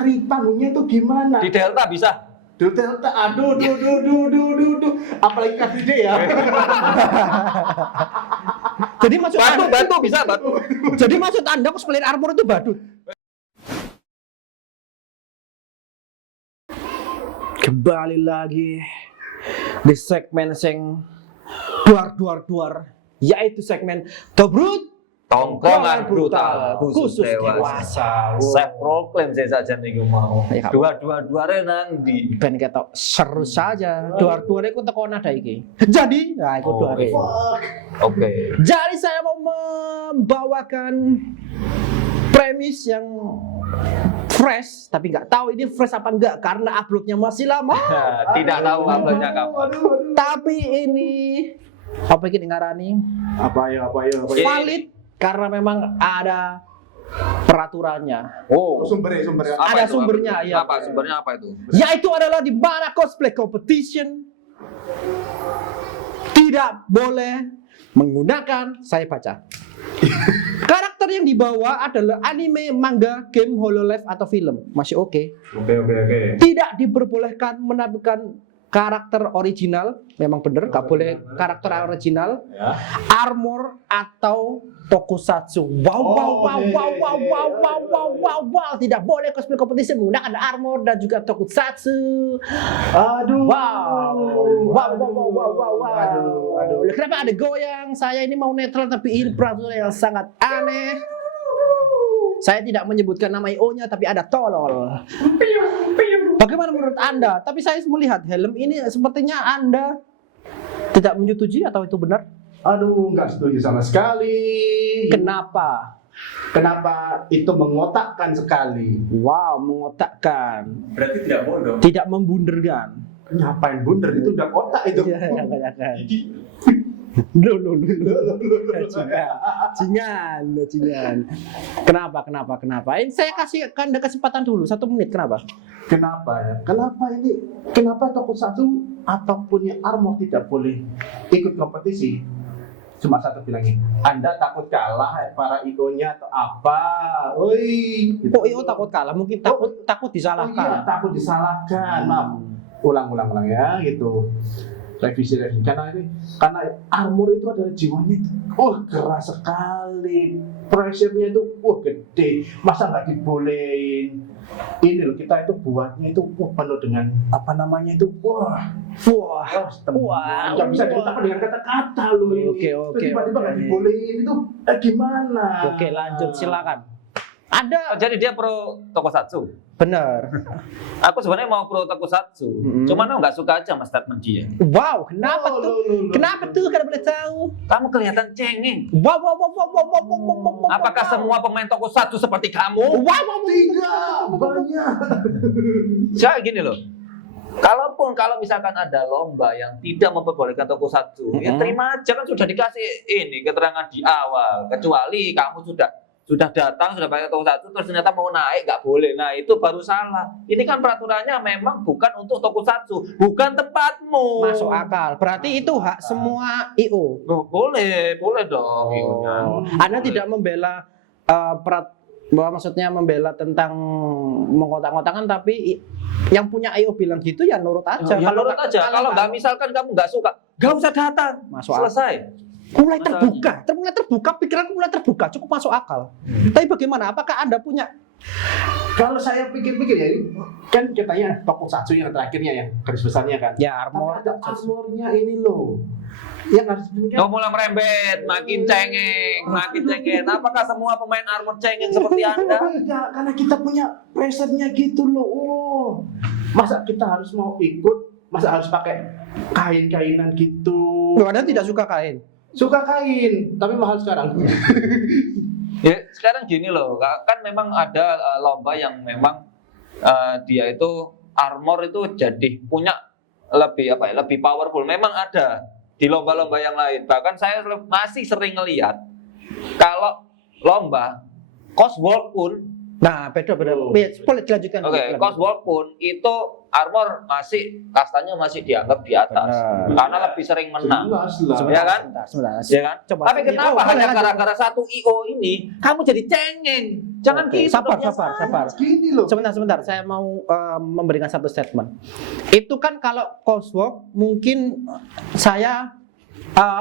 cari panggungnya itu gimana? Di Delta bisa. Delta, aduh, apalagi KTD ya. Jadi maksud Batu bisa batu. Jadi maksud Anda cosplayer armor itu badut? Kembali lagi di segmen sing duar, yaitu segmen Tobrut Tongkongan brutal khusus dewasa. Saya proklaim saya saja nih mau. Ya, Dua nang di. Ben ketok seru saja. Duar-duare ku teko nada iki. Jadi, nah iku duare. Oke. Jadi saya mau membawakan premis yang fresh, tapi nggak tahu ini fresh apa enggak karena uploadnya masih lama. Tidak tahu uploadnya kapan. Tapi ini apa ini ngarani? Apa ya? Valid karena memang ada peraturannya. Oh, Sumbernya. Ada itu? sumbernya, ya. Apa sumbernya apa itu? Yaitu adalah di mana cosplay competition tidak boleh menggunakan, saya baca. Karakter yang dibawa adalah anime, manga, game, hololive atau film. Masih oke. Oke. Tidak diperbolehkan menampilkan karakter original, memang benar, nggak boleh karakter original, Ya. armor atau tokusatsu. Wow, tidak boleh cosplay competition menggunakan armor dan juga tokusatsu. Aduh. Wow. Aduh. Kenapa ada goyang? Saya ini mau netral tapi ini peraturan yang sangat aneh. Saya tidak menyebutkan nama IO-nya tapi ada tolol. Bagaimana menurut Anda? Tapi saya melihat helm ini sepertinya Anda tidak menyetujui atau itu benar? Aduh, nggak setuju sama sekali. Kenapa? Kenapa itu mengotakkan sekali? Wow, mengotakkan. Berarti tidak bodoh. Tidak membunderkan. Ngapain bunder itu udah kotak itu. Iya, kan. Loh. Jingan. Kenapa? Ini saya kasih Anda kesempatan dulu 1 menit. Kenapa? Kenapa ya? Kenapa tokusatsu ataupun yang armor tidak boleh ikut kompetisi? Cuma satu bilangnya, Anda takut kalah para IO-nya atau apa? Oi. Kok IO takut kalah? Mungkin takut disalahkan. Iya, takut disalahkan. Maaf. Ulang ya gitu. Revisi karena armor itu adalah jiwanya itu keras sekali, pressure-nya itu gede, masa nggak dibolehin. Ini loh, kita itu buatnya itu penuh dengan apa namanya itu nggak bisa diceritakan dengan kata-kata loh ini. Oke. Tiba-tiba nggak dibolehin itu gimana? Oke, lanjut silakan. Ada Jadi dia pro tokusatsu. benar. Aku sebenarnya mau pro tokusatsu. Cuman aku nggak suka aja sama statement dia. Wow, kenapa tuh? Kenapa tuh? Kalau boleh tahu. Kamu kelihatan cengeng. Wow. Apakah semua pemain tokusatsu seperti kamu? Wow. Tidak banyak. Saya gini loh. Kalau misalkan ada lomba yang tidak memperbolehkan tokusatsu, ya terima aja, kan sudah dikasih ini keterangan di awal. Kecuali kamu sudah datang, sudah pakai tokusatsu, terus ternyata mau naik nggak boleh. Nah itu baru salah. Ini kan peraturannya memang bukan untuk tokusatsu, bukan tempatmu. Masuk akal. Berarti itu hak semua IO. Boleh dong. Anda tidak membela maksudnya membela tentang mengotak-ngotakan, tapi yang punya IO bilang gitu ya nurut aja. Ya, nurut aja. Kalau nggak, misalkan kamu nggak suka, nggak usah datang. Masuk akal. Selesai. mulai terbuka, pikiran mulai terbuka, cukup masuk akal. Tapi bagaimana? Apakah Anda punya? Kalau saya pikir-pikir ya, ini kan katanya tokusatsu yang terakhirnya yang garis besarnya kan. Ya Tapi armor. ada armornya ini loh. Yang harus demikian. Kau mulai merembet, makin cengeng. Apakah semua pemain armor cengeng seperti Anda? Tidak, karena kita punya pressure-nya gitu loh. Masa kita harus mau ikut, masa harus pakai kain-kainan gitu. Loh, Anda tidak suka kain? Suka kain, tapi mahal sekarang. Ya, sekarang gini loh, kan memang ada lomba yang memang dia itu armor itu jadi punya lebih powerful. Memang ada di lomba-lomba yang lain. Bahkan saya masih sering ngelihat kalau lomba coswork pun Nah, beda. Oh. Boleh dilanjutkan. Oke, Cosworth pun itu armor masih kastanya masih dianggap di atas Benar. karena lebih sering menang. Jelas lah. Ya kan? Sebentar. Ya kan? Coba. Tapi kenapa hanya gara-gara satu IO ini kamu jadi cengeng? Jangan Oke, gitu. sabar. Gini loh. Sebentar, saya mau memberikan satu statement. Itu kan kalau Cosworth mungkin saya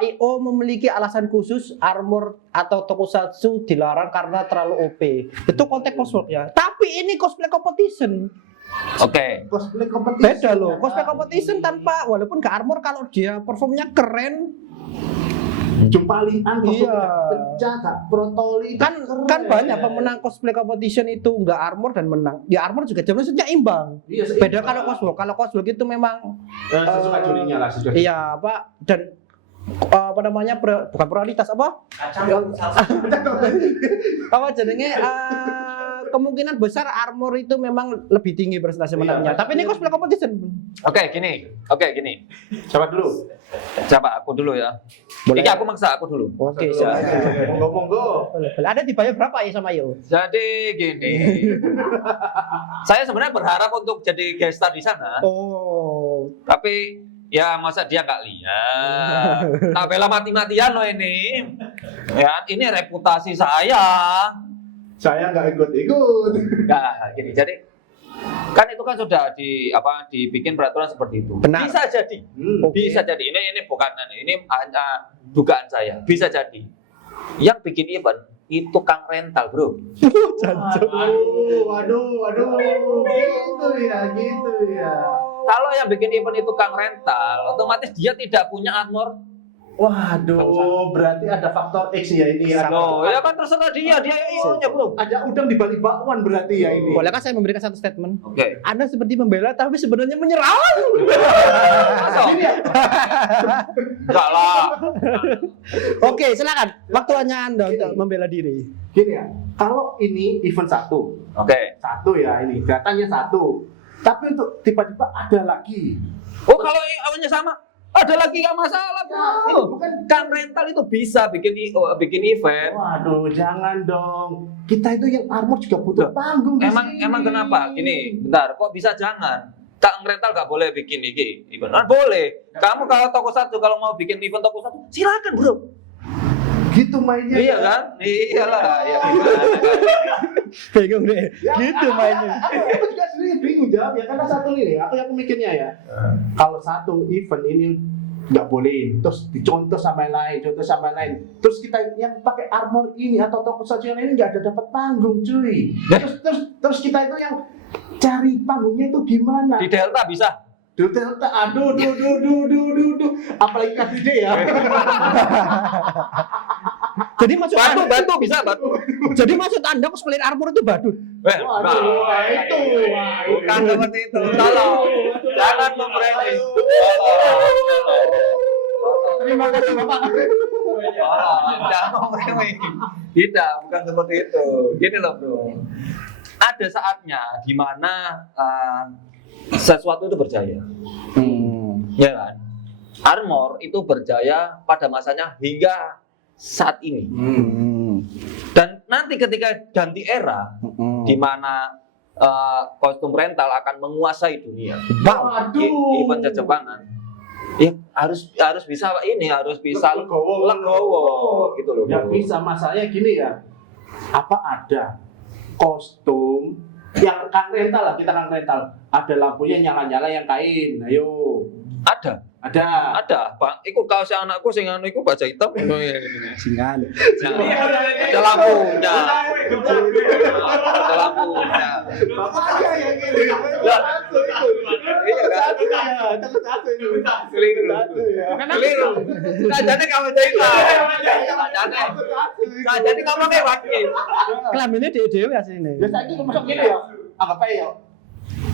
IO memiliki alasan khusus armor atau tokusatsu dilarang karena terlalu OP. Itu konteks Cosworth ya. Tapi ini cosplay competition. Oke. Cosplay kompetisi. Beda loh. Cosplay competition tanpa walaupun gak armor kalau dia performnya keren Jumpalian, Iya. pecah, gak protoli. kan banyak pemenang cosplay competition itu nggak armor dan menang. Ya armor juga maksudnya imbang. Iya, Beda kalau Cosworth itu memang sesuka jurinya lah. iya apa dan bukan prioritas apa jadinya kemungkinan besar armor itu memang lebih tinggi presentasi menangnya. Tapi ini cosplay competition. Oke, gini. Siapa dulu? Coba aku dulu ya. Boleh. Ini aku maksa aku dulu. Oke, Monggo. boleh. Ada dibayar berapa ya sama Yo? Jadi gini. Saya sebenarnya berharap untuk jadi guest star di sana. Oh, Tapi ya masa dia nggak lihat. Nah, bela mati-matian loh ini. Ya, ini reputasi saya. Saya nggak ikut-ikut. Nah, gini. Jadi kan itu kan sudah dibikin peraturan seperti itu. Benar. Bisa jadi. Oke. Bisa jadi. Ini bukan ini hanya dugaan saya. Bisa jadi. Yang bikin event itu Kang rental, Bro. Waduh. Gitu ya. Kalau yang bikin event itu Kang rental, otomatis dia tidak punya armor. Waduh, berarti ada faktor X ya ini ya. Loh, ya kan terserah dia IO-nya, Bro. Ada udang di balik bakwan berarti ya ini. bolehkah saya memberikan satu statement? Oke. Anda seperti membela tapi sebenarnya menyerang. Masa? Ini ya. Enggak lah. Oke, silakan. Waktu hanya Anda untuk membela diri. Gini ya, kalau ini event satu Oke. ya ini datanya satu. Tapi untuk tiba-tiba ada lagi. Oh, kalau IO-nya sama, ada lagi nggak masalah, Bro. Ya, bukan. Kang rental itu bisa bikin event. Waduh, jangan dong. Kita itu yang armor juga butuh Loh, panggung di sini. Emang kenapa? Gini, bentar, kok bisa jangan? Kang rental nggak boleh bikin event? Boleh. Kamu kalau tokusatsu kalau mau bikin event tokusatsu, silakan, Bro. Gitu mainnya. Iya kan? Iyalah, ya gimana kan? Bingung deh. Ya, Gitu mainnya. Aku juga sendiri bingung jawab ya karena satu ini aku mikirnya ya. Kalau satu event ini nggak boleh, terus dicontoh sama yang lain, terus kita yang pakai armor ini atau tokusatsu yang ini nggak ada dapat panggung, cuy. Terus kita itu yang cari panggungnya itu gimana? Di Delta bisa. Delta, aduh, apalagi KDD ya. Jadi maksud Batu bisa, batu. Jadi maksud Anda cosplay armor itu badut. Waduh, itu. Bukan seperti itu. Tolong. Jangan memberani. Terima kasih Bapak. Jangan memberani. Tidak, bukan seperti itu. Gini loh, Bro. Ada saatnya di mana sesuatu itu berjaya. Ya kan? Armor itu berjaya pada masanya hingga saat ini. Dan nanti ketika ganti era di mana kostum rental akan menguasai dunia. Waduh. Event Jepangan. Ya harus bisa legowo gitu loh. Ya bisa, masalahnya gini ya. Apa ada kostum yang Kang rental lah, kita Kang rental. Ada lampunya nyala-nyala yang kain. Ayo. Ada, Bang. Iku kaos anakku sing anu iku baja hitam. Singan. Ada lampunya. Ada lampunya. Bapaknya yang ini. Lah. Satu itu. Iya kan? Satu itu. Keliru. Satu ya. Keliru. Sajane kamu cerita. Sajane kamu wakil. Kelaminnya dewe asline. Ya saiki masuk gini ya. Anggap aja ya.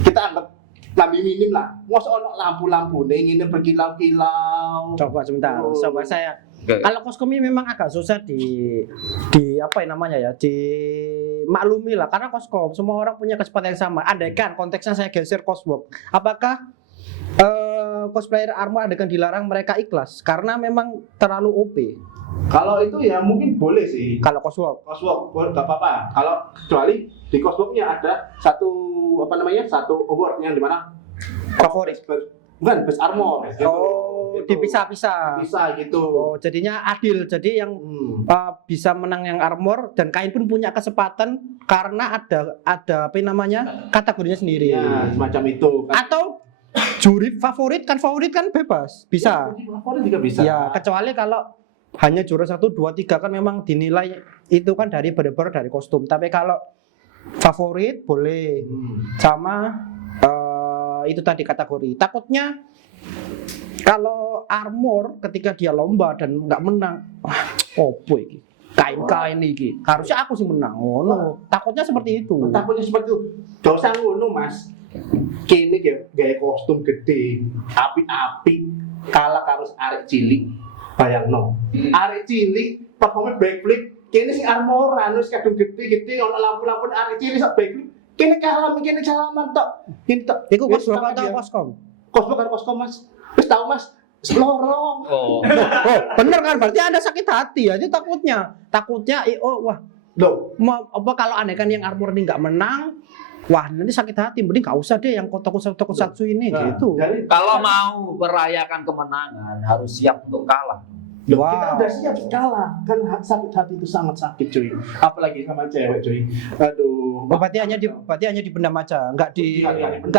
Kita anggap lambi minim lah. Mosok ono lampu-lampu ning ngene berkilau-kilau. Coba sebentar, Oh. coba saya. Oke. Kalau kostum ini memang agak susah di apa namanya ya, dimaklumi lah karena kostum semua orang punya kecepatan yang sama. Andaikan konteksnya saya geser Cosworth, apakah cosplayer armor andaikan dilarang mereka ikhlas karena memang terlalu OP? Kalau itu ya mungkin boleh sih. Kalau coswork. Coswork boleh nggak apa-apa. Kalau kecuali di cosworknya ada satu award yang dimana Favorit. bukan best armor. Gitu. Oh, Gitu. dipisah-pisah. Bisa gitu. Oh, jadinya adil. Jadi yang bisa menang yang armor dan kain pun punya kesempatan karena ada apa namanya kategorinya sendiri. Ya, semacam itu. Atau juri favorit kan bebas bisa. Favorit juga bisa. Ya kecuali kalau hanya juara 1, 2, 3 kan memang dinilai itu kan dari benar-benar dari kostum. Tapi kalau favorit boleh sama itu tadi kategori. Takutnya kalau armor ketika dia lomba dan nggak menang, opo iki? Kain-kain iki. Harusnya aku sih menang. Oh, no. Takutnya seperti itu. Takutnya seperti itu. Gak usah ngono, Mas. Kene gaya kostum gede, api-api, kalah harus arek cilik. Bayangno. Arek cilik performa backflip, kene sing armoran wis kadung gede-gede ono lampu-lampu arek cilik sak backflip. Kene kalah kene salaman tok. Kene tok. Iku kostum atau koskom? Kostum kan kostum, Mas. Wis tau, Mas. Lorong. Oh. Bener kan? Berarti Anda sakit hati ya. Itu takutnya wah, Loh, apa kalau aneh kan yang armor ini nggak menang, wah nanti sakit hati. Mending nggak usah deh yang tokusatsu ini nah, gitu. dari Kalau mau merayakan kemenangan harus siap untuk kalah. Loh, Wow. kita udah siap kalah. Kan sakit hati itu sangat sakit, cuy. Apalagi sama cewek, cuy. Aduh. Oh, berarti hanya dipendam aja, nggak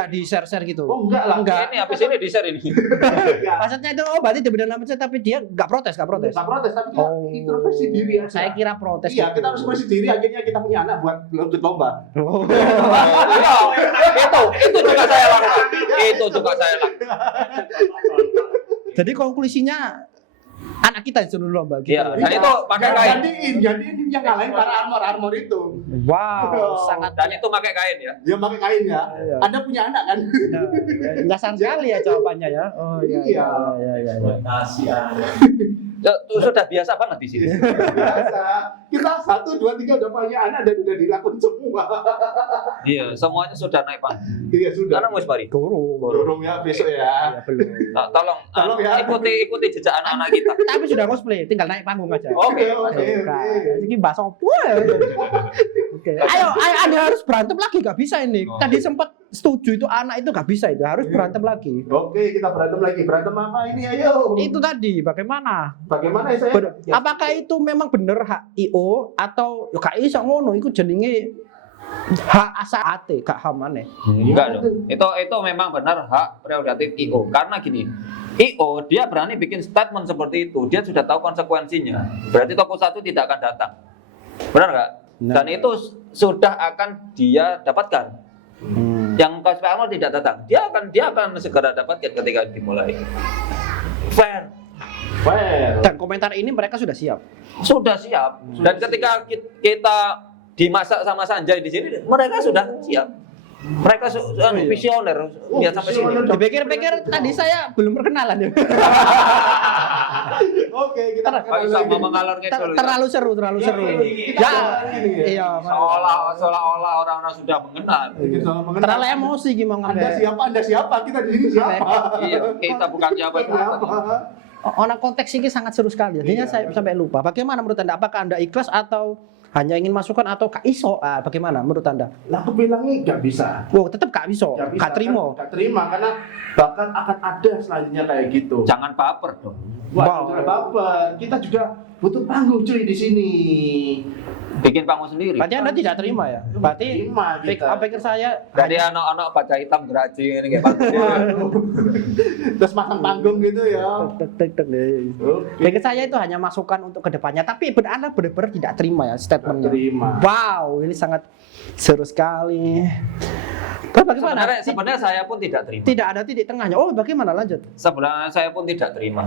di share gitu. Oh, enggak lah. Enggak. Ini habis ini di-share ini. Enggak. Maksudnya itu berarti dipendam aja tapi dia nggak protes. Nggak protes, tapi kita introspeksi diri aja. Saya kira protes. Iya, kita harus introspeksi diri. Akhirnya kita punya anak buat lomba. Oh. Itu juga saya lakukan. Itu juga saya lakukan. Jadi konklusinya anak kita yang suruh lomba gitu. Iya, dan itu pakai kain. Gantiin yang ngalahin para armor itu. Wow, sangat Dan itu pakai kain ya. Dia pakai kain ya. Iya. Anda punya anak kan? Dasar sekali ya jawabannya ya. Oh iya. Iya. Iya. Sudah biasa banget di sini. Biasa. Kita 1, 2, 3 udah punya anak dan udah dilakukan semua. Iya, semuanya sudah naik panggung. Iya sudah. Karena Mas Bari. Dorong ya besok ya. Iya, belum. Nah, tolong ya. ikuti jejak anak-anak kita. Tapi sudah cosplay, tinggal naik panggung aja. Oke. Ini bahas apa ya? Oke. Ayo Anda harus berantem lagi, gak bisa ini. Oh. Tadi sempat setuju itu anak itu gak bisa itu, harus berantem lagi. Oke, kita berantem lagi. Berantem apa ini? Ayo. Itu tadi bagaimana? Bagaimana ya saya? Ya. Apakah itu memang bener hak IO atau ya gak iso ngono iku jenenge hak asa ate gak hamane. Enggak dong. Itu memang benar hak prerogatif IO. Karena gini, IO dia berani bikin statement seperti itu. Dia sudah tahu konsekuensinya. Berarti Tokusatsu tidak akan datang. Benar nggak? Nah. Dan itu sudah akan dia dapatkan. Yang cosplay armor tidak datang. Dia akan segera dapatkan ketika dimulai. Fair. Dan komentar ini mereka sudah siap. Sudah siap. Dan ketika kita dimasak sama Sanjay di sini, mereka sudah siap. Mereka visioner, lihat sampai sini. Dipikir-pikir tadi saya belum perkenalan ya. Oke, kita Sama mengalor ngidul. Terlalu seru. Kita Iya, Seolah-olah orang-orang sudah mengenal. terlalu emosi gimana Anda siapa? Kita di sini siapa? Iya, kita bukan siapa. Orang konteks ini sangat seru sekali. Jadinya saya sampai lupa. Bagaimana menurut Anda? Apakah Anda ikhlas atau hanya ingin masukkan atau gak iso? Bagaimana menurut Anda? Lah aku bilangnya nggak bisa. Wow, tetap gak iso. Gak terima. Gak terima karena bahkan akan ada selanjutnya kayak gitu. Jangan baper dong. Wah, jangan baper. Kita juga butuh panggung cuy di sini. Bikin panggung sendiri. Berarti Anda tidak terima ya? Berarti Terima kita. pikir saya Dari anak-anak baca hitam gerajing ini kayak panggung. Terus pasang panggung gitu ya. tek. Pikir saya itu hanya masukan untuk kedepannya. Tapi Anda benar-benar tidak terima ya statementnya. Terima. Wow, ini sangat seru sekali. Terus bagaimana? Sebenarnya saya pun tidak terima. Tidak ada titik tengahnya. Oh, bagaimana lanjut? Sebenarnya saya pun tidak terima.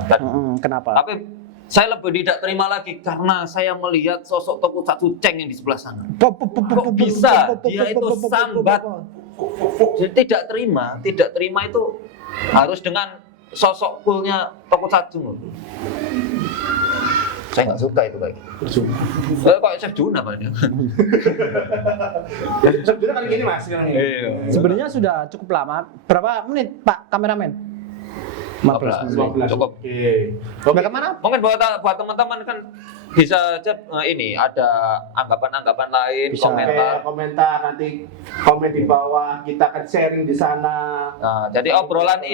Kenapa? Tapi saya lebih tidak terima lagi karena saya melihat sosok Tokusatsu Ceng yang di sebelah sana. Kok bisa? Dia itu sambat. Jadi tidak terima itu harus dengan sosok coolnya Tokusatsu. Saya nggak suka itu kayak gitu. Kok Chef Juna Pak dia? Sebenarnya kali gini Mas sekarang ini. Iya. Sebenarnya sudah cukup lama. Berapa menit, Pak kameramen? 15 menit. 15. Cukup. Oke. Bagaimana? Mungkin buat teman-teman kan bisa aja ini ada anggapan-anggapan lain, Bisa. Komentar nanti komen di bawah, kita akan sharing di sana. Nah, jadi obrolan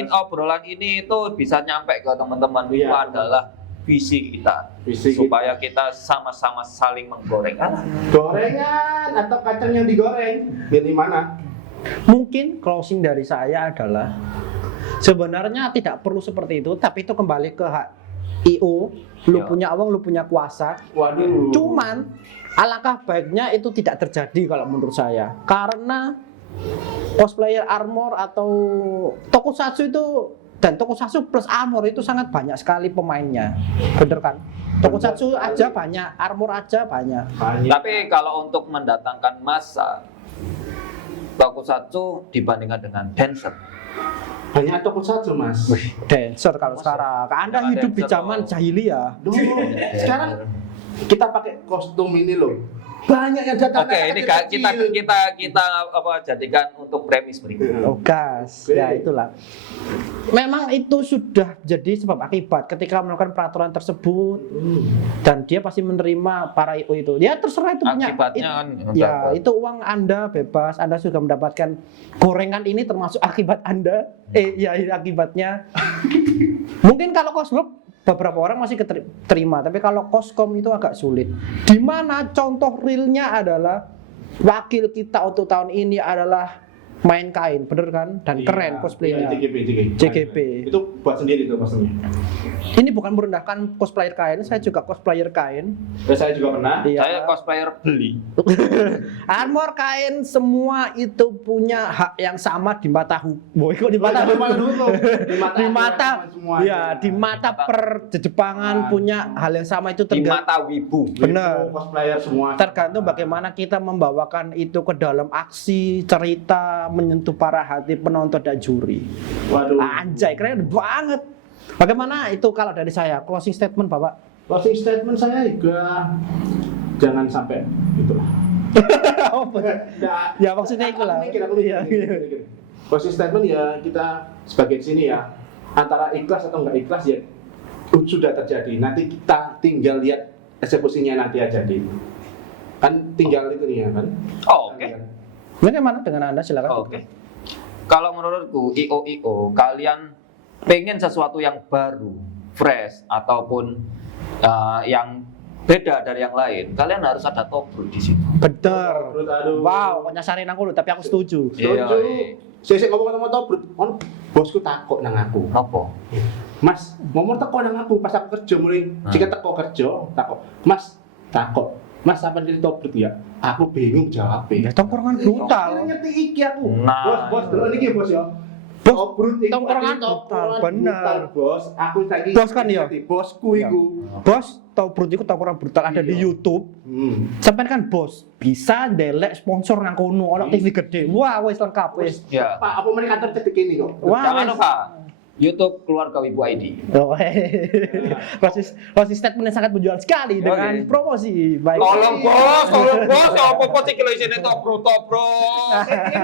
ini itu bisa nyampe ke teman-teman. Iya. Itu adalah visi kita, supaya kita sama-sama saling menggoreng. Gorengan atau kacang yang digoreng, pilih mana? Mungkin closing dari saya adalah sebenarnya tidak perlu seperti itu, tapi itu kembali ke hak IO. Lu Ya. punya uang, lu punya kuasa. Waduh. Cuman alangkah baiknya itu tidak terjadi kalau menurut saya. Karena cosplayer armor atau tokusatsu itu dan tokusatsu plus armor itu sangat banyak sekali pemainnya. Bener kan? Tokusatsu aja banyak, armor aja banyak. Tapi kalau untuk mendatangkan massa, tokusatsu dibandingkan dengan dancer. Banyak tokusatsu, Mas. Dancer kalau sekarang. Anda Jangan hidup di dancer, zaman loh. jahiliyah. Dulu, sekarang kita pakai kostum ini loh. Banyak yang datang. Oke, ini kita apa jadikan untuk premis berikutnya. Oh gas, Oke. ya itulah. Memang itu sudah jadi sebab akibat ketika melakukan peraturan tersebut dan dia pasti menerima para IO itu. Ya terserah itu punya. Akibatnya kan Ya itu uang Anda bebas, Anda juga mendapatkan gorengan ini termasuk akibat Anda. Ya akibatnya. Mungkin kalau cosplay beberapa orang masih terima, tapi kalau koskom itu agak sulit. Di mana contoh realnya adalah wakil kita untuk tahun ini adalah main kain, bener kan? Dan keren cosplaynya. JGP. Itu buat sendiri tuh kostumnya. Ini bukan merendahkan cosplayer kain, saya juga cosplayer kain. Dan saya juga pernah. Iya. Saya cosplayer beli. Armor kain semua itu punya hak yang sama di mata boy kok di mata Di mata dulu. di mata semua. ya di mata per Jepangan punya hal yang sama itu Di tergantung mata wibu. benar. Cosplayer semua. Tergantung bagaimana kita membawakan itu ke dalam aksi cerita menyentuh para hati penonton dan juri. Waduh. Anjay, keren banget. Bagaimana itu kalau dari saya closing statement Bapak? Closing statement saya juga jangan sampai itulah. Ya maksudnya itulah. Iya. Closing statement ya kita sebagai sini ya antara ikhlas atau enggak ikhlas ya sudah terjadi. Nanti kita tinggal lihat eksekusinya nanti aja deh. Kan tinggal itu nih ya kan. Oh, oke. Bagaimana dengan Anda silakan. Oke. Kalau menurutku IO kalian pengen sesuatu yang baru, fresh ataupun yang beda dari yang lain, kalian harus ada tobruk di situ. Bener. Aduh. Wow, kok nyasarin aku loh, tapi aku setuju. Setuju. Saya ngomong sama Tobrut, bosku takut nang aku. Apa? Mas, ngomong teko nang aku pas aku kerja mulai. Jika teko kerja, takut. Mas, takut. Mas sampai di Tobrut ya. Aku bingung jawabnya. Ya tongkrongan brutal. Ngerti iki aku. Nah, Bos, dulu niki bos ya. Bos, Tobrut iku tongkrongan artinya brutal, tongkrongan bener. brutal, Bos. Aku saiki Bos kan ya? Bosku iku. Bos, Tobrut itu tongkrongan brutal ada di Iya. YouTube. Hmm. Sampai kan bos bisa delek sponsor nang kono, ono TV gede. Wah, wis lengkap wis. Ya. Pak, apa meneh kantor cetek ini kok? Wah, Jangan wis. lupa YouTube Keluarga Wibu ID. Oh, closing statement yang sangat menjual sekali dengan Oke. promosi. Baik. Tolong bos, ya apa sih kilo isine tobruk.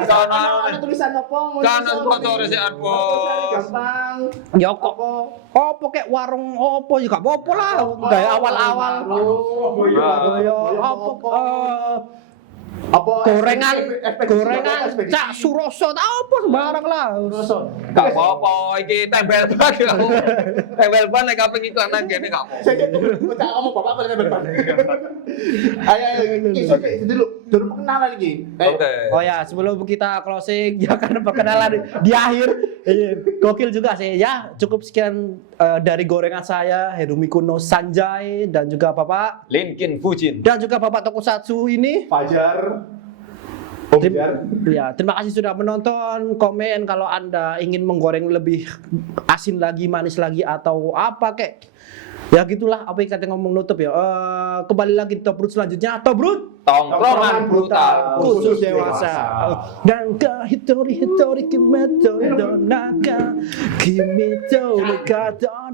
Ana tulisan apa? Kanan sponsor resean bos. Gampang. Ya kok opo kek warung opo ya gak apa-apa lah. Kayak awal-awal. Ya opo Apa gorengan ekspedisi cak suroso tak apa sembarang lah. Suroso. Gak apa-apa, iki tembel ban kamu. Tembel ban nek kaping iklan nang kene gak apa. Saya tuh tak ngomong bapak pada depan. Ayo, dulu perkenalan lagi. Oke. Oh ya, sebelum kita closing ya kan perkenalan di akhir. Gokil juga sih ya. Cukup sekian dari gorengan saya Herumi Kuno Sanjay dan juga Bapak Linkin Fujin. dan juga Bapak Tokusatsu ini. Fajar. Ya, terima kasih sudah menonton. Komen kalau Anda ingin menggoreng lebih asin lagi, manis lagi atau apa kek. Ya gitulah apa yang kita ngomong nutup ya. Kembali lagi di Tobrut selanjutnya. Tobrut Tongkrongan brutal khusus dewasa. Dan ke hitori kimeto donaka kimi to kata